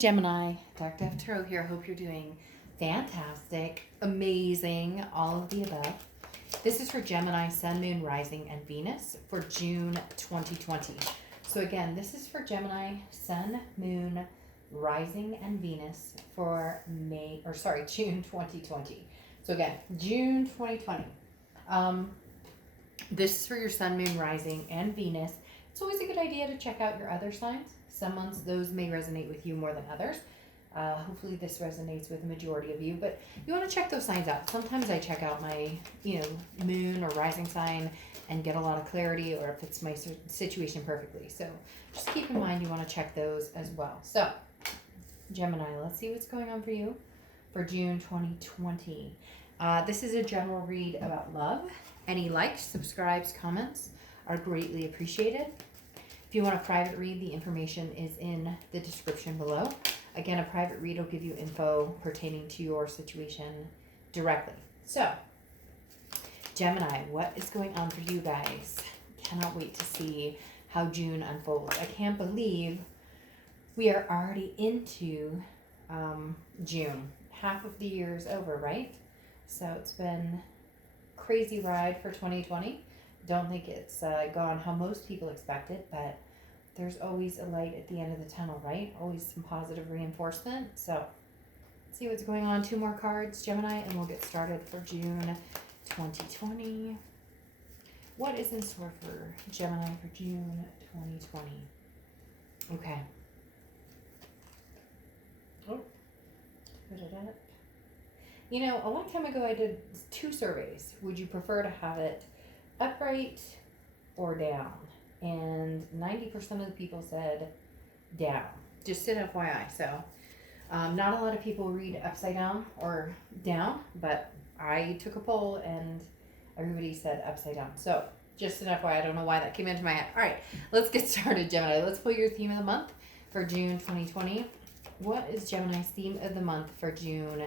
Gemini, Dark Dove Tarot here. Hope you're doing fantastic, amazing, all of the above. This is for Gemini, Sun, Moon, Rising, and Venus for June 2020. So again, this is for Gemini, Sun, Moon, Rising, and Venus for June 2020. So again, June 2020. This is for your Sun, Moon, Rising, and Venus. It's always a good idea to check out your other signs. Some months those may resonate with you more than others. Hopefully this resonates with the majority of you, but you want to check those signs out. Sometimes I check out my, moon or rising sign and get a lot of clarity, or if it's my situation perfectly. So just keep in mind you want to check those as well. So Gemini, let's see what's going on for you for June 2020. This is a general read about love. Any likes, subscribes, comments are greatly appreciated. If you want a private read, the information is in the description below. Again, a private read will give you info pertaining to your situation directly. So, Gemini, what is going on for you guys? Cannot wait to see how June unfolds. I can't believe we are already into June. Half of the year is over, right? So it's been a crazy ride for 2020. Don't think it's gone how most people expected, but there's always a light at the end of the tunnel, right? Always some positive reinforcement. So let's see what's going on. 2 more cards, Gemini, and we'll get started for June 2020. What is in store for Gemini for June 2020? Okay. Oh, put it up. A long time ago I did 2 surveys. Would you prefer to have it upright or down? And 90% of the people said down. Just an FYI. So not a lot of people read upside down or down, but I took a poll and everybody said upside down. So just an FYI, I don't know why that came into my head. All right, let's get started, Gemini. Let's pull your theme of the month for June 2020. What is Gemini's theme of the month for June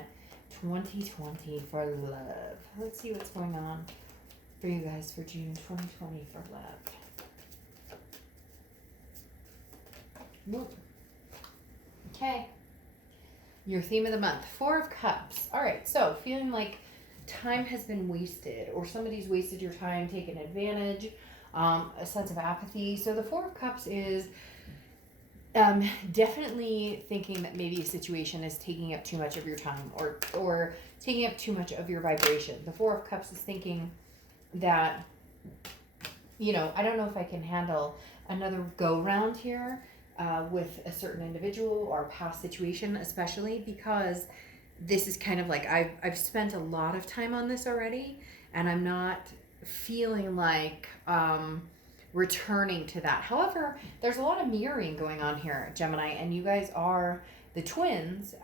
2020 for love? Let's see what's going on for you guys for June 2020 for love. Okay. Your theme of the month, 4 of Cups. All right, so feeling like time has been wasted or somebody's wasted your time, taken advantage, a sense of apathy. So the 4 of Cups is definitely thinking that maybe a situation is taking up too much of your time or taking up too much of your vibration. The 4 of Cups is thinking that, I don't know if I can handle another go round here with a certain individual or a past situation, especially because this is kind of like I've spent a lot of time on this already, and I'm not feeling like returning to that. However, there's a lot of mirroring going on here, Gemini, and you guys are the twins,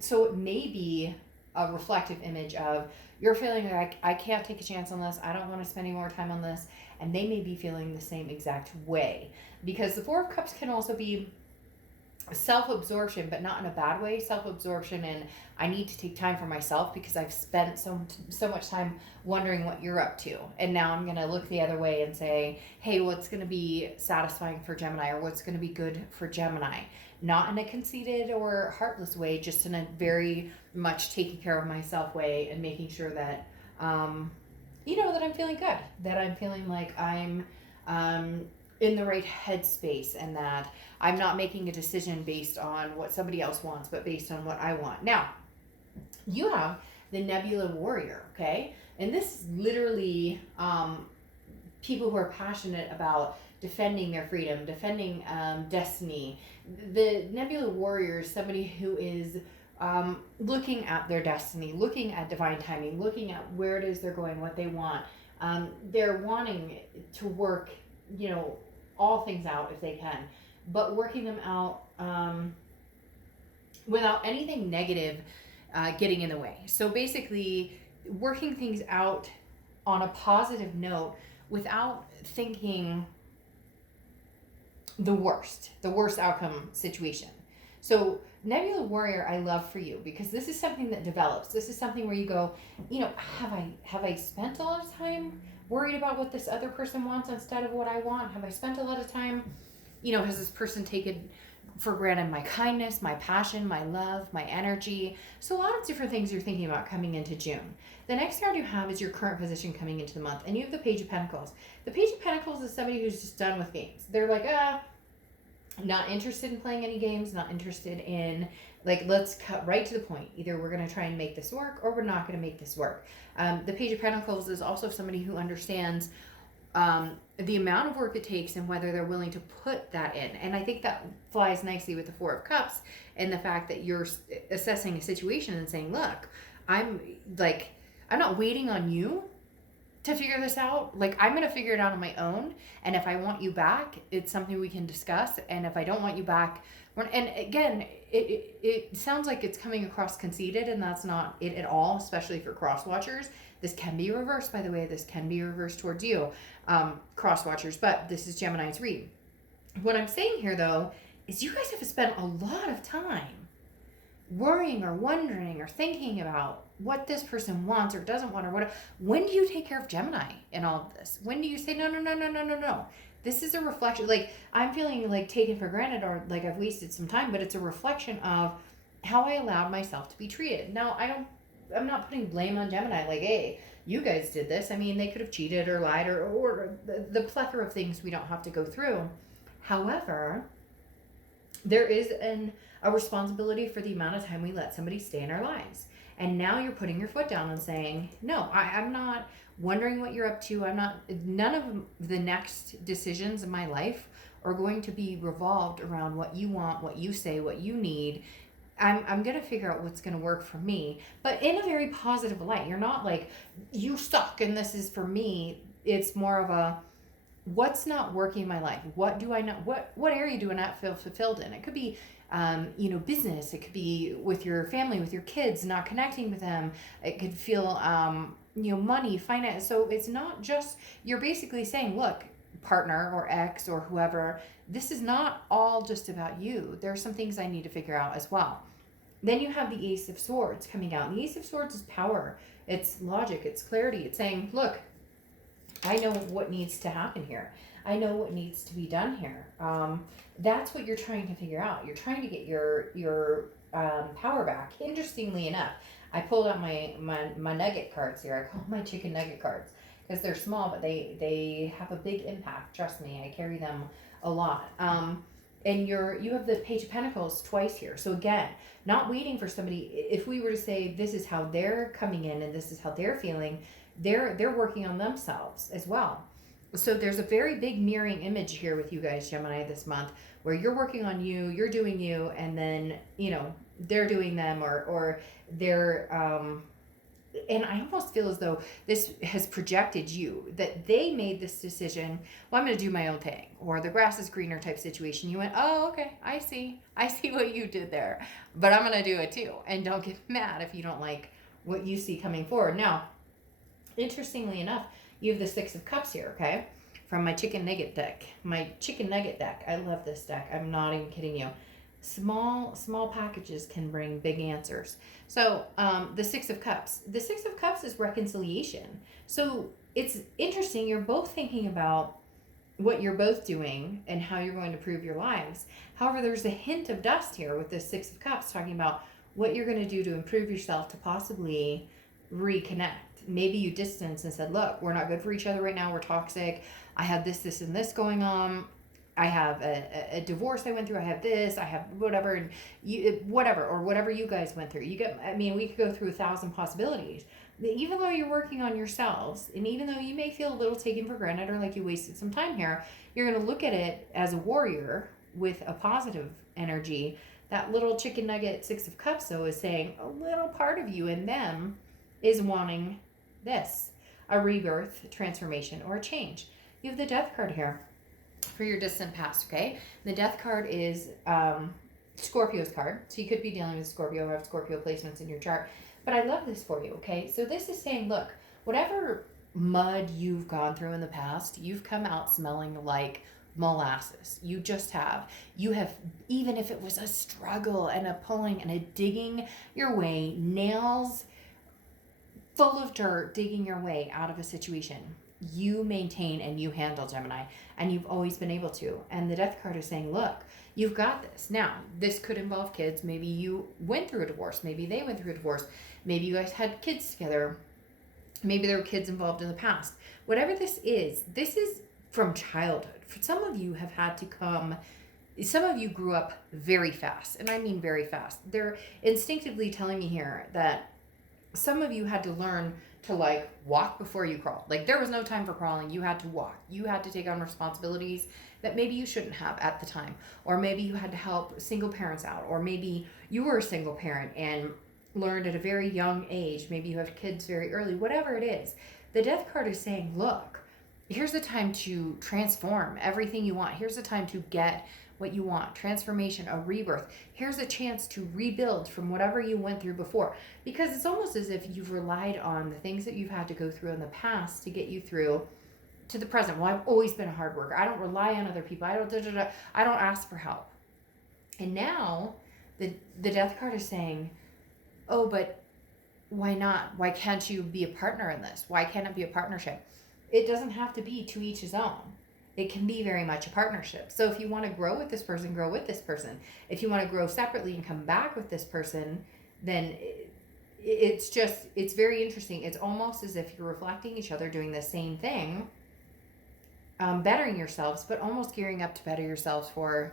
so it may be a reflective image of you're feeling like I can't take a chance on this, I don't want to spend any more time on this, and they may be feeling the same exact way. Because the 4 of Cups can also be self-absorption, but not in a bad way. Self-absorption and I need to take time for myself because I've spent so much time wondering what you're up to, and now I'm going to look the other way and say, hey, what's going to be satisfying for Gemini, or what's going to be good for Gemini? Not in a conceited or heartless way, just in a very much taking care of myself way, and making sure that that I'm feeling good, that I'm feeling like I'm in the right headspace, and that I'm not making a decision based on what somebody else wants, but based on what I want. Now, you have the Nebula Warrior, okay? And this is literally people who are passionate about defending their freedom, defending destiny. The Nebula Warrior is somebody who is looking at their destiny, looking at divine timing, looking at where it is they're going, what they want. They're wanting to work, all things out if they can, but working them out without anything negative getting in the way. So basically, working things out on a positive note without thinking the worst outcome situation. So Nebula Warrior, I love for you because this is something that develops. This is something where you go, have I spent a lot of time worried about what this other person wants instead of what I want? Have I spent a lot of time, has this person taken for granted my kindness, my passion, my love, my energy. So a lot of different things you're thinking about coming into June. The next card you have is your current position coming into the month, and you have the Page of Pentacles. The Page of Pentacles is somebody who's just done with games. They're like, not interested in playing any games, not interested in, like, let's cut right to the point. Either we're going to try and make this work or we're not going to make this work. The Page of Pentacles is also somebody who understands the amount of work it takes and whether they're willing to put that in. And I think that flies nicely with the Four of Cups and the fact that you're assessing a situation and saying, look, I'm not waiting on you to figure this out. Like, I'm going to figure it out on my own. And if I want you back, it's something we can discuss. And if I don't want you back, and again, it sounds like it's coming across conceited, and that's not it at all, especially for cross watchers. This can be reversed, by the way. This can be reversed towards you, cross watchers, but this is Gemini's read. What I'm saying here, though, is you guys have spent a lot of time worrying or wondering or thinking about what this person wants or doesn't want or what. When do you take care of Gemini in all of this? When do you say, no? This is a reflection. Like, I'm feeling like taken for granted or like I've wasted some time, but it's a reflection of how I allowed myself to be treated. Now, I'm not putting blame on Gemini. Like, hey, you guys did this. I mean, they could have cheated or lied or the plethora of things we don't have to go through. However, there is a responsibility for the amount of time we let somebody stay in our lives. And now you're putting your foot down and saying, no, I'm not wondering what you're up to. None of the next decisions in my life are going to be revolved around what you want, what you say, what you need. I'm going to figure out what's going to work for me, but in a very positive light. You're not like, you suck and this is for me. It's more of a, what's not working in my life? What do I not, what area do I not feel fulfilled in? It could be, business. It could be with your family, with your kids, not connecting with them. It could feel, money, finance. So it's not just, you're basically saying, look, partner or ex or whoever, this is not all just about you. There are some things I need to figure out as well. Then you have the Ace of Swords coming out. And the Ace of Swords is power. It's logic. It's clarity. It's saying, look, I know what needs to happen here. I know what needs to be done here. That's what you're trying to figure out. You're trying to get your power back. Interestingly enough, I pulled out my nugget cards here. I call them my chicken nugget cards because they're small, but they have a big impact. Trust me, I carry them a lot. And you have the Page of Pentacles twice here. So again, not waiting for somebody. If we were to say this is how they're coming in and this is how they're feeling, they're working on themselves as well. So there's a very big mirroring image here with you guys, Gemini, this month, where you're working on you, you're doing you, and then, they're doing them or they're, and I almost feel as though this has projected you, that they made this decision, well, I'm going to do my own thing, or the grass is greener type situation. You went, oh, okay, I see what you did there, but I'm going to do it too. And don't get mad if you don't like what you see coming forward. Now, interestingly enough, you have the Six of Cups here, okay? From my chicken nugget deck. My chicken nugget deck. I love this deck. I'm not even kidding you. Small packages can bring big answers. So the Six of Cups. The Six of Cups is reconciliation. So it's interesting. You're both thinking about what you're both doing and how you're going to prove your lives. However, there's a hint of dust here with the Six of Cups talking about what you're going to do to improve yourself to possibly reconnect. Maybe you distanced and said, look, we're not good for each other right now. We're toxic. I have this, and this going on. I have a divorce I went through. I have this. I have whatever. And whatever you guys went through. We could go through 1,000 possibilities. Even though you're working on yourselves, and even though you may feel a little taken for granted or like you wasted some time here, you're going to look at it as a warrior with a positive energy. That little chicken nugget Six of Cups, though, is saying a little part of you in them is wanting this, a rebirth, transformation, or a change. You have the Death card here for your distant past, okay? The Death card is Scorpio's card, so you could be dealing with Scorpio or have Scorpio placements in your chart, but I love this for you, okay? So this is saying, look, whatever mud you've gone through in the past, you've come out smelling like molasses. You just have. You have, even if it was a struggle and a pulling and a digging your way, nails full of dirt, digging your way out of a situation, you maintain and you handle, Gemini, and you've always been able to. And the Death card is saying, look, You've got this. Now, this could involve kids. Maybe you went through a divorce. Maybe they went through a divorce. Maybe you guys had kids together. Maybe there were kids involved in the past. Whatever this is from childhood. Some of you have had to some of you grew up very fast, and I mean very fast. They're instinctively telling me here that some of you had to learn to like walk before you crawl. Like there was no time for crawling. You had to walk. You had to take on responsibilities that maybe you shouldn't have at the time. Or maybe you had to help single parents out. Or maybe you were a single parent and learned at a very young age. Maybe you have kids very early. Whatever it is. The Death card is saying, look, here's the time to transform everything you want. Here's the time to get what you want. Transformation, a rebirth. Here's a chance to rebuild from whatever you went through before. Because it's almost as if you've relied on the things that you've had to go through in the past to get you through to the present. Well, I've always been a hard worker. I don't rely on other people. I don't ask for help. And now the Death card is saying, oh, but why not? Why can't you be a partner in this? Why can't it be a partnership? It doesn't have to be to each his own. It can be very much a partnership. So if you want to grow with this person, grow with this person. If you want to grow separately and come back with this person, then it's very interesting. It's almost as if you're reflecting each other, doing the same thing, bettering yourselves, but almost gearing up to better yourselves for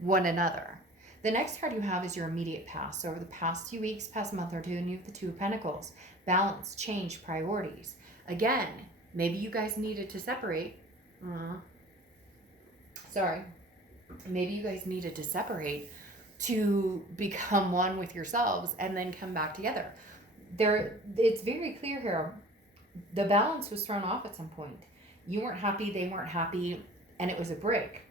one another. The next card you have is your immediate past. So over the past few weeks, past month or two, and you have the Two of Pentacles. Balance, change, priorities. Again, maybe you guys needed to separate. Maybe you guys needed to separate to become one with yourselves and then come back together. It's very clear here. The balance was thrown off at some point. You weren't happy, they weren't happy, and it was a break.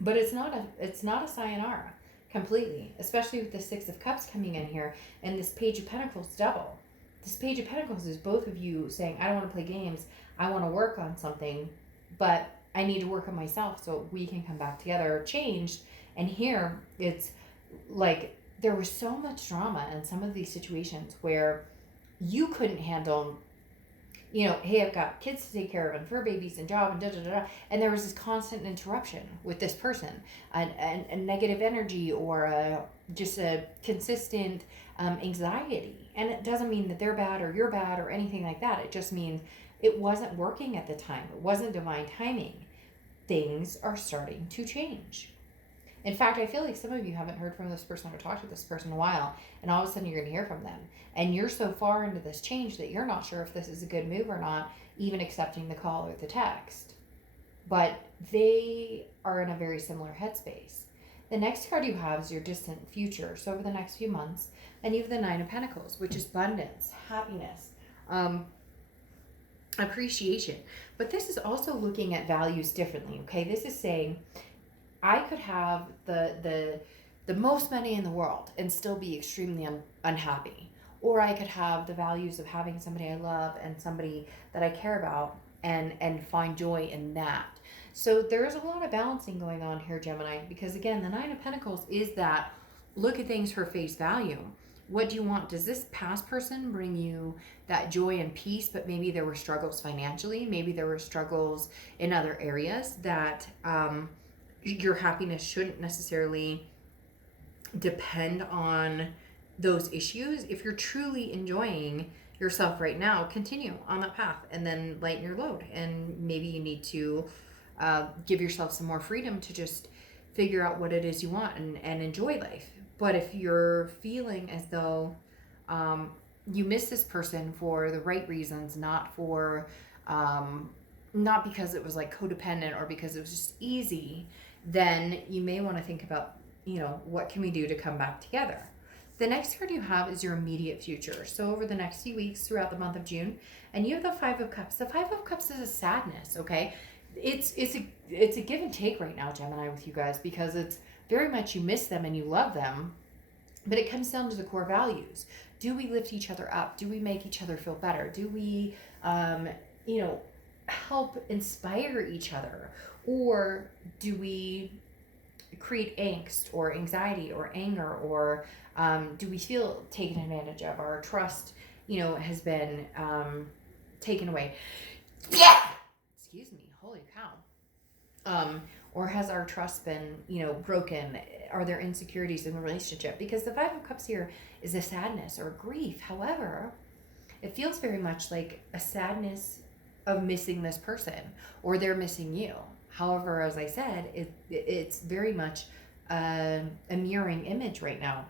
But it's not a sayonara completely, especially with the Six of Cups coming in here and this Page of Pentacles double. This Page of Pentacles is both of you saying, I don't want to play games. I want to work on something, but I need to work on myself so we can come back together, changed. And here it's like there was so much drama in some of these situations where you couldn't handle, hey, I've got kids to take care of and fur babies and job and da-da-da-da. And there was this constant interruption with this person, a negative energy or just a consistent anxiety. And it doesn't mean that they're bad or you're bad or anything like that. It just means it wasn't working at the time. It wasn't divine timing. Things are starting to change. In fact, I feel like some of you haven't heard from this person or talked to this person in a while, and all of a sudden you're going to hear from them. And you're so far into this change that you're not sure if this is a good move or not, even accepting the call or the text. But they are in a very similar headspace. The next card you have is your distant future. So over the next few months, and you have the Nine of Pentacles, which is abundance, happiness, appreciation. But this is also looking at values differently, okay? This is saying, I could have the most money in the world and still be extremely unhappy. Or I could have the values of having somebody I love and somebody that I care about and find joy in that. So there is a lot of balancing going on here, Gemini, because again, the Nine of Pentacles is that look at things for face value. What do you want? Does this past person bring you that joy and peace, but maybe there were struggles financially? Maybe there were struggles in other areas that your happiness shouldn't necessarily depend on those issues. If you're truly enjoying yourself right now, continue on that path and then lighten your load. And maybe you need to give yourself some more freedom to just figure out what it is you want and enjoy life. But if you're feeling as though you miss this person for the right reasons, not because it was like codependent or because it was just easy, then you may want to think about, what can we do to come back together? The next card you have is your immediate future. So over the next few weeks throughout the month of June, and you have the Five of Cups. The Five of Cups is a sadness, okay? It's a give and take right now, Gemini, with you guys, because it's very much you miss them and you love them, but it comes down to the core values. Do we lift each other up? Do we make each other feel better? Do we, help inspire each other? Or do we create angst or anxiety or anger? Or do we feel taken advantage of? Our trust, has been taken away. Excuse me. Holy cow. Or has our trust been, broken? Are there insecurities in the relationship? Because the Five of Cups here is a sadness or grief. However, it feels very much like a sadness of missing this person, or they're missing you. However, as I said, it's very much a mirroring image right now.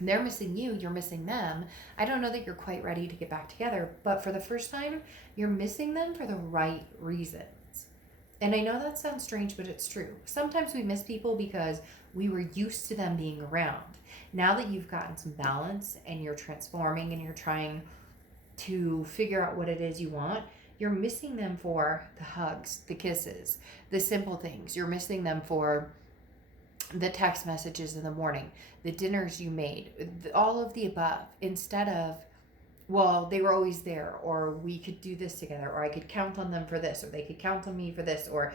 They're missing you, you're missing them. I don't know that you're quite ready to get back together, but for the first time, you're missing them for the right reasons. And I know that sounds strange, but it's true. Sometimes we miss people because we were used to them being around. Now that you've gotten some balance and you're transforming and you're trying to figure out what it is you want, you're missing them for the hugs, the kisses, the simple things. You're missing them for the text messages in the morning, the dinners you made, all of the above, instead of, well, they were always there, or we could do this together, or I could count on them for this, or they could count on me for this, or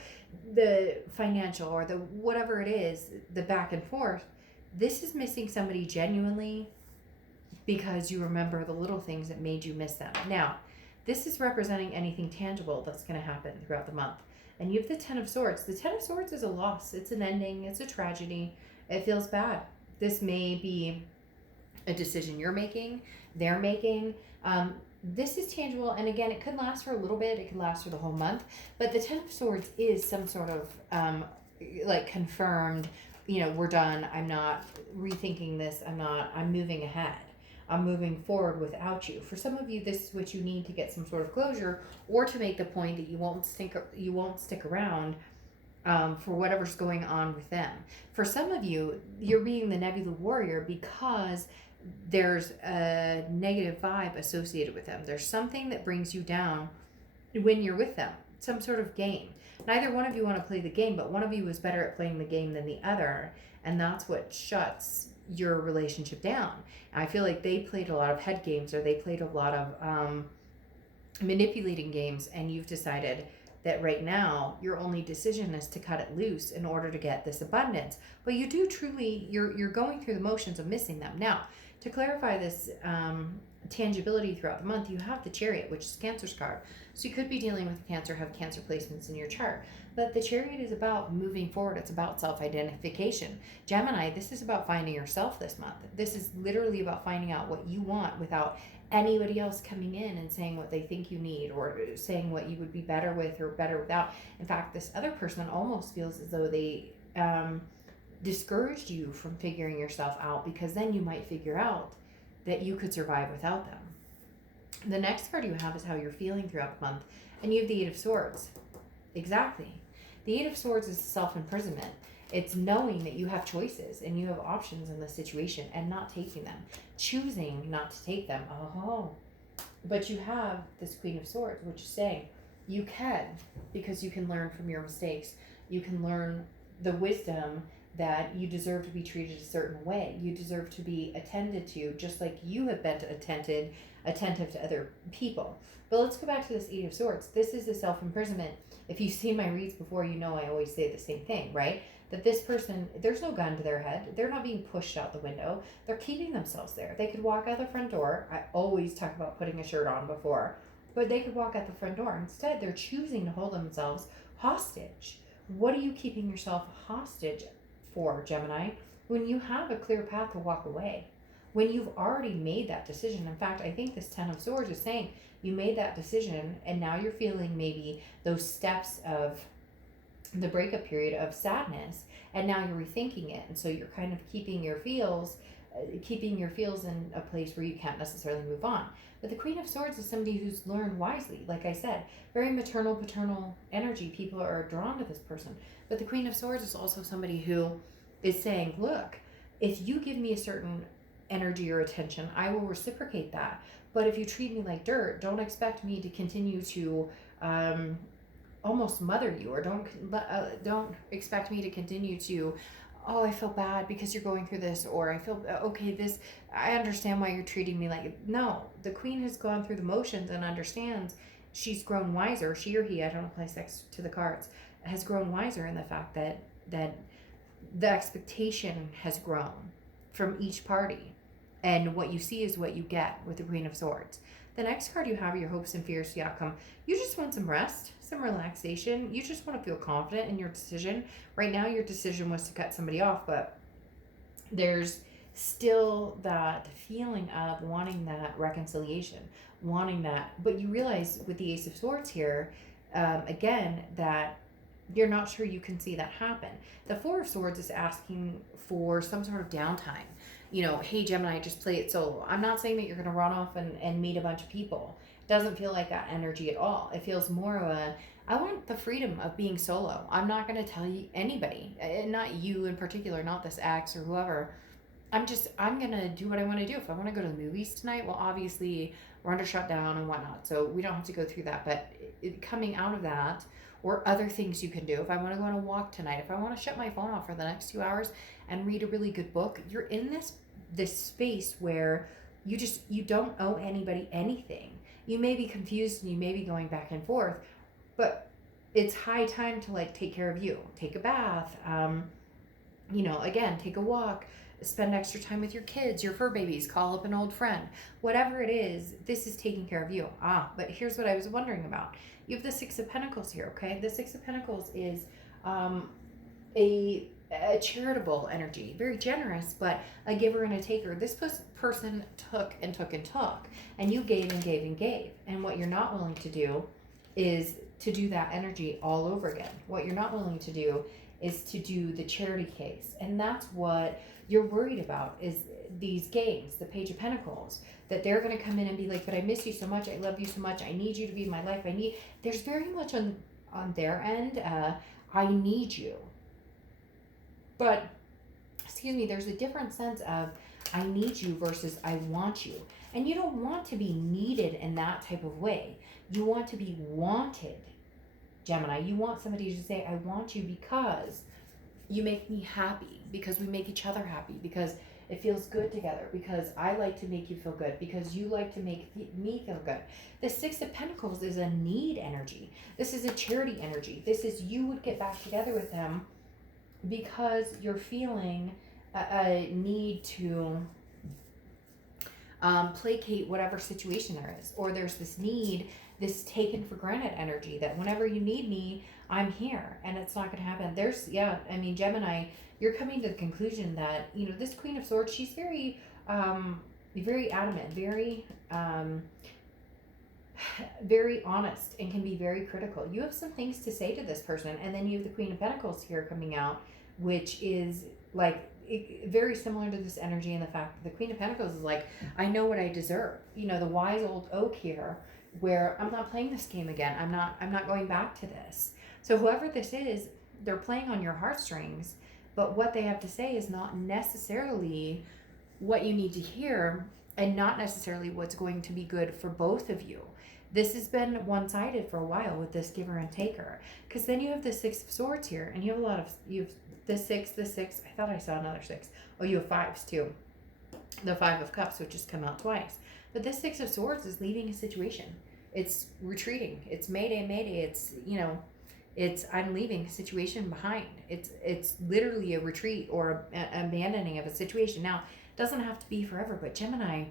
the financial, or the whatever it is, the back and forth. This is missing somebody genuinely because you remember the little things that made you miss them. Now, this is representing anything tangible that's going to happen throughout the month. And you have the Ten of Swords. The Ten of Swords is a loss. It's an ending. It's a tragedy. It feels bad. This may be a decision you're making, they're making. This is tangible. And again, it could last for a little bit. It could last for the whole month. But the Ten of Swords is some sort of confirmed, we're done. I'm not rethinking this. I'm moving ahead. I'm moving forward without you. For some of you, this is what you need to get some sort of closure, or to make the point that you won't stick around for whatever's going on with them. For some of you, you're being the Nebula Warrior because there's a negative vibe associated with them. There's something that brings you down when you're with them, some sort of game. Neither one of you want to play the game, but one of you is better at playing the game than the other, and that's what shuts your relationship down. I feel like they played a lot of head games, or they played a lot of manipulating games, and you've decided that right now your only decision is to cut it loose in order to get this abundance. But you do truly, you're going through the motions of missing them. Now, to clarify this tangibility throughout the month, you have the Chariot, which is Cancer's card. So you could be dealing with Cancer, have Cancer placements in your chart. But the Chariot is about moving forward. It's about self-identification. Gemini, this is about finding yourself this month. This is literally about finding out what you want without anybody else coming in and saying what they think you need, or saying what you would be better with or better without. In fact, this other person almost feels as though they discouraged you from figuring yourself out, because then you might figure out that you could survive without them. The next card you have is how you're feeling throughout the month, and you have the Eight of Swords. Exactly. The Eight of Swords is self-imprisonment. It's knowing that you have choices and you have options in the situation and not taking them. Choosing not to take them. Oh. But you have this Queen of Swords, which is saying you can, because you can learn from your mistakes. You can learn the wisdom that you deserve to be treated a certain way. You deserve to be attended to, just like you have been attentive to other people. But let's go back to this Eight of Swords. This is the self-imprisonment. If you've seen my reads before, you know I always say the same thing, right? That this person, there's no gun to their head. They're not being pushed out the window. They're keeping themselves there. They could walk out the front door. I always talk about putting a shirt on before, but they could walk out the front door. Instead, they're choosing to hold themselves hostage. What are you keeping yourself hostage for, Gemini, when you have a clear path to walk away? When you've already made that decision. In fact, I think this Ten of Swords is saying you made that decision, and now you're feeling maybe those steps of the breakup period of sadness, and now you're rethinking it, and so you're kind of keeping your feels in a place where you can't necessarily move on. But the Queen of Swords is somebody who's learned wisely. Like I said, very maternal, paternal energy. People are drawn to this person. But the Queen of Swords is also somebody who is saying, look, if you give me a certain energy or attention, I will reciprocate that. But if you treat me like dirt, don't expect me to continue to almost mother you, or don't expect me to continue to, oh, I feel bad because you're going through this, or I feel I understand why you're treating me like. No, the Queen has gone through the motions and understands. She's grown wiser. She or he, I don't apply sex to the cards, has grown wiser in the fact that the expectation has grown from each party. And what you see is what you get with the Queen of Swords. The next card you have, your hopes and fears, the outcome. You just want some rest, some relaxation. You just want to feel confident in your decision. Right now, your decision was to cut somebody off, but there's still that feeling of wanting that reconciliation, wanting that. But you realize with the Ace of Swords here, again, that you're not sure you can see that happen. The Four of Swords is asking for some sort of downtime. Hey, Gemini, just play it solo. I'm not saying that you're going to run off and meet a bunch of people. It doesn't feel like that energy at all. It feels more of I want the freedom of being solo. I'm not going to tell you anybody, not you in particular, not this ex or whoever. I'm going to do what I want to do. If I want to go to the movies tonight, well, obviously we're under shutdown and whatnot, so we don't have to go through that. But coming out of that, or other things you can do. If I want to go on a walk tonight, if I want to shut my phone off for the next 2 hours and read a really good book, you're in this space where you don't owe anybody anything. You may be confused and you may be going back and forth, but it's high time to take care of you. Take a bath, again, take a walk, spend extra time with your kids, your fur babies, call up an old friend. Whatever it is, this is taking care of you. But here's what I was wondering about. You have the Six of Pentacles here, okay? The Six of Pentacles is a charitable energy, very generous, but a giver and a taker. This person took and took and took, and you gave and gave and gave. And what you're not willing to do is to do that energy all over again. What you're not willing to do is to do the charity case. And that's what you're worried about, is these games, the Page of Pentacles, that they're going to come in and be like, but I miss you so much, I love you so much, I need you to be in my life, there's very much on their end, I need you. But, there's a different sense of I need you versus I want you. And you don't want to be needed in that type of way. You want to be wanted, Gemini. You want somebody to say, I want you because you make me happy, because we make each other happy, because it feels good together, because I like to make you feel good, because you like to make me feel good. The Six of Pentacles is a need energy. This is a charity energy. This is you would get back together with them because you're feeling a need to placate whatever situation there is. Or there's this need, this taken for granted energy that whenever you need me, I'm here, and it's not going to happen. Gemini, you're coming to the conclusion that, this Queen of Swords, she's very, very adamant, very, very honest, and can be very critical. You have some things to say to this person, and then you have the Queen of Pentacles here coming out, which is very similar to this energy, and the fact that the Queen of Pentacles is I know what I deserve. The wise old oak here, where I'm not playing this game again. I'm not going back to this. So whoever this is, they're playing on your heartstrings, but what they have to say is not necessarily what you need to hear, and not necessarily what's going to be good for both of you. This has been one-sided for a while with this giver and taker, because then you have the Six of Swords here, and you have the six. I thought I saw another six. Oh, you have fives too. The Five of Cups, which has come out twice. But this Six of Swords is leaving a situation. It's retreating. It's mayday. It's I'm leaving a situation behind. It's literally a retreat or an abandoning of a situation. Now, it doesn't have to be forever, but Gemini,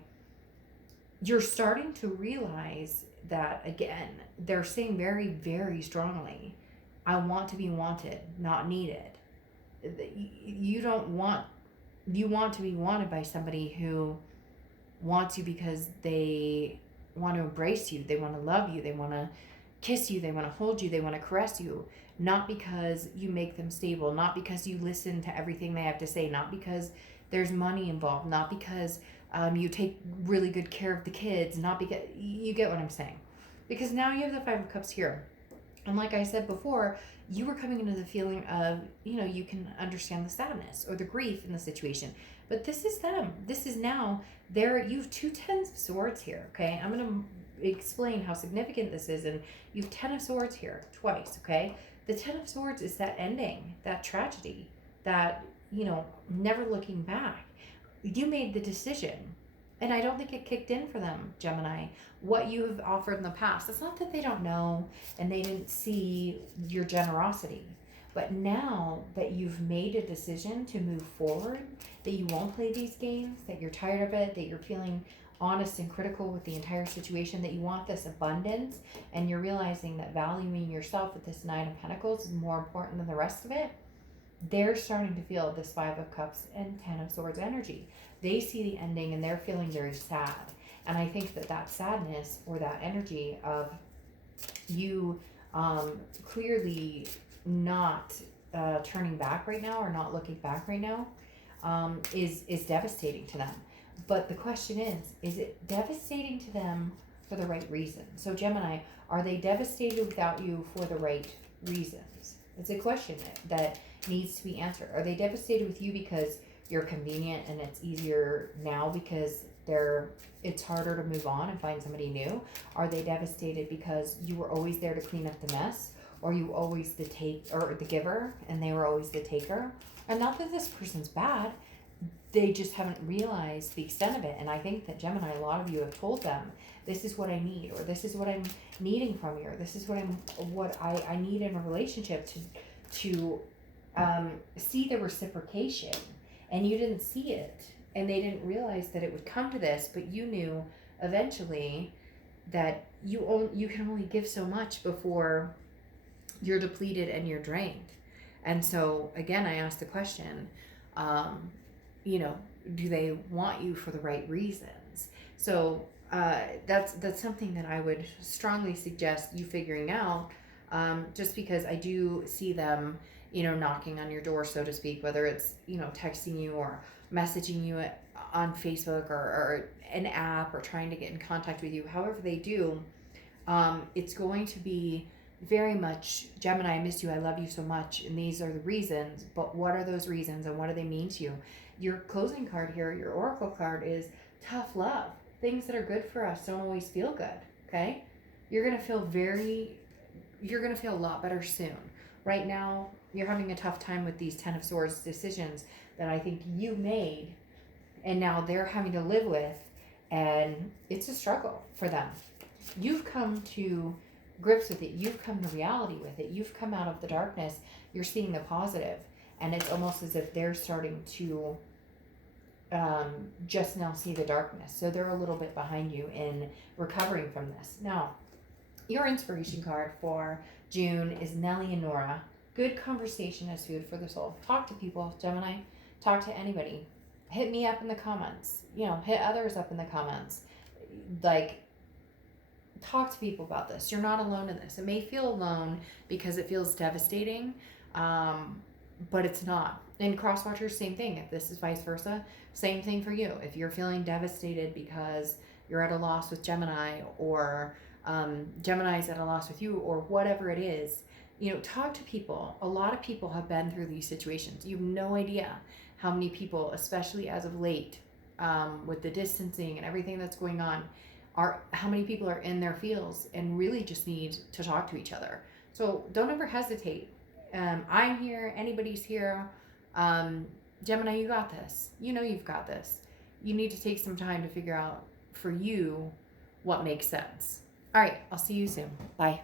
you're starting to realize that, again, they're saying very, very strongly, I want to be wanted, not needed. You want to be wanted by somebody who wants you because they want to embrace you, they want to love you, they want to kiss you, they want to hold you, they want to caress you, not because you make them stable, not because you listen to everything they have to say, not because there's money involved, not because you take really good care of the kids, not because, you get what I'm saying. Because now you have the Five of Cups here. And like I said before, you were coming into the feeling of, you can understand the sadness or the grief in the situation. But this is them. This is now you have two Tens of Swords here, okay? I'm going to explain how significant this is. And you have Ten of Swords here twice, okay? The Ten of Swords is that ending, that tragedy, that, never looking back. You made the decision. And I don't think it kicked in for them, Gemini, what you have offered in the past. It's not that they don't know and they didn't see your generosity. But now that you've made a decision to move forward, that you won't play these games, that you're tired of it, that you're feeling honest and critical with the entire situation, that you want this abundance, and you're realizing that valuing yourself with this Nine of Pentacles is more important than the rest of it, they're starting to feel this Five of Cups and Ten of Swords energy. They see the ending and they're feeling very sad. And I think that that sadness, or that energy of you clearly not turning back right now, or not looking back right now, is devastating to them. But the question is it devastating to them for the right reason? So Gemini, are they devastated without you for the right reasons? It's a question that needs to be answered. Are they devastated with you because you're convenient and it's easier now because it's harder to move on and find somebody new? Are they devastated because you were always there to clean up the mess, or you always the giver and they were always the taker? And not that this person's bad, they just haven't realized the extent of it. And I think that Gemini, a lot of you have told them, this is what I need, or this is what I'm needing from you, or this is what I need in a relationship to see the reciprocation. And you didn't see it, and they didn't realize that it would come to this, but you knew eventually that you can only give so much before you're depleted and you're drained. And so again, I asked the question, do they want you for the right reasons? So that's something that I would strongly suggest you figuring out, just because I do see them, knocking on your door, so to speak, whether it's, texting you or messaging you on Facebook or an app, or trying to get in contact with you. However they do, it's going to be very much, Gemini, I miss you, I love you so much, and these are the reasons. But what are those reasons, and what do they mean to you? Your closing card here, your oracle card, is tough love. Things that are good for us don't always feel good. Okay, you're gonna feel a lot better soon. Right now, you're having a tough time with these Ten of Swords decisions that I think you made, and now they're having to live with, and it's a struggle for them. You've come to grips with it. You've come to reality with it. You've come out of the darkness. You're seeing the positive, and it's almost as if they're starting to just now see the darkness. So they're a little bit behind you in recovering from this. Now, your inspiration card for June is Nellie and Nora. Good conversation is food for the soul. Talk to people, Gemini. Talk to anybody. Hit me up in the comments. Hit others up in the comments. Talk to people about this. You're not alone in this. It may feel alone because it feels devastating, but it's not. In Crosswatchers, same thing. If this is vice versa, same thing for you. If you're feeling devastated because you're at a loss with Gemini, or Gemini's at a loss with you, or whatever it is, talk to people. A lot of people have been through these situations. You have no idea how many people, especially as of late, with the distancing and everything that's going on, how many people are in their fields and really just need to talk to each other. So don't ever hesitate. I'm here. Anybody's here. Gemini, you got this. You've got this. You need to take some time to figure out for you what makes sense. All right. I'll see you soon. Bye.